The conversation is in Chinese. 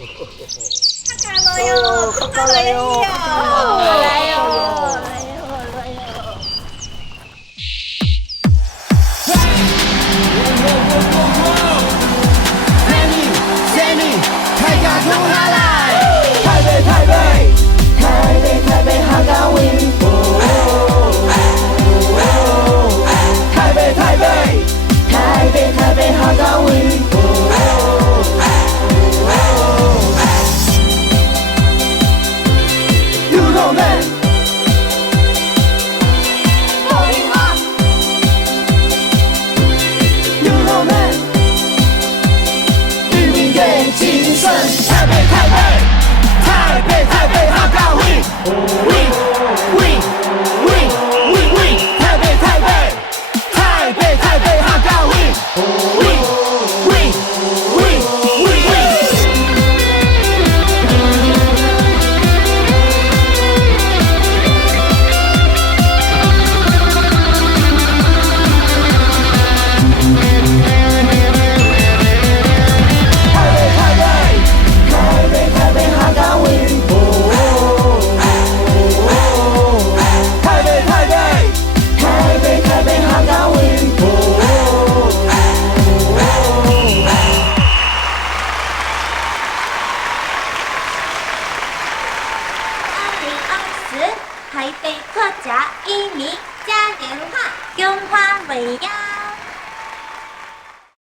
来哟，来哟，来哟！大家冲下来！台北，台北，台北，台北，哈嘎 win！ 台北，台北，台北，台北，哈嘎 win！ You know man， Falling up， You know man， 黎明眼精神，台北，台北，台北，台北，哈嘎 win！ 台北，台北，台北，台北，哈嘎 win！ 台北客家移民嘉年华，中华维亚。